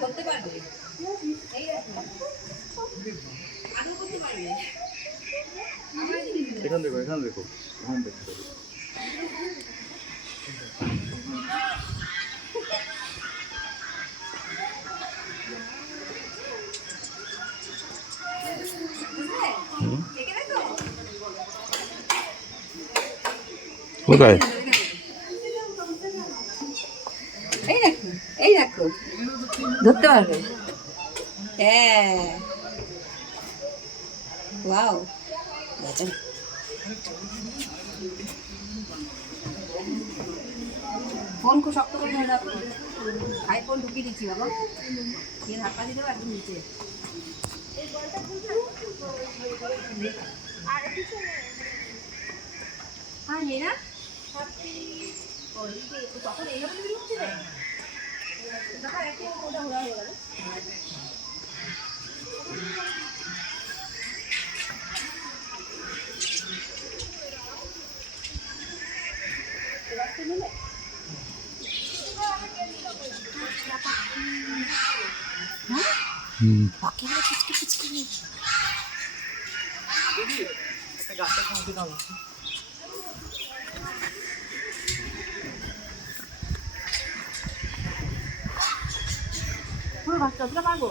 ধরতে পারবে এখান দেখো এখান দেখো এখান দেখো কোথায়? এই দেখো ধরতে পারবে। হ্যাঁ ওয়াও ফোন খুব শক্ত করে ধরে রাখো। আইফোন ঢুকিয়ে দিচ্ছি বাবা, দিয়ে ধাক্কা দিতে পারবে নিচে। হ্যাঁ নেই না তখন এইভাবে তুমি ঢুকছিলে দেখা একটু ওটা ঘোরা হয়ে গেল। পুরো গাছটা পারবো।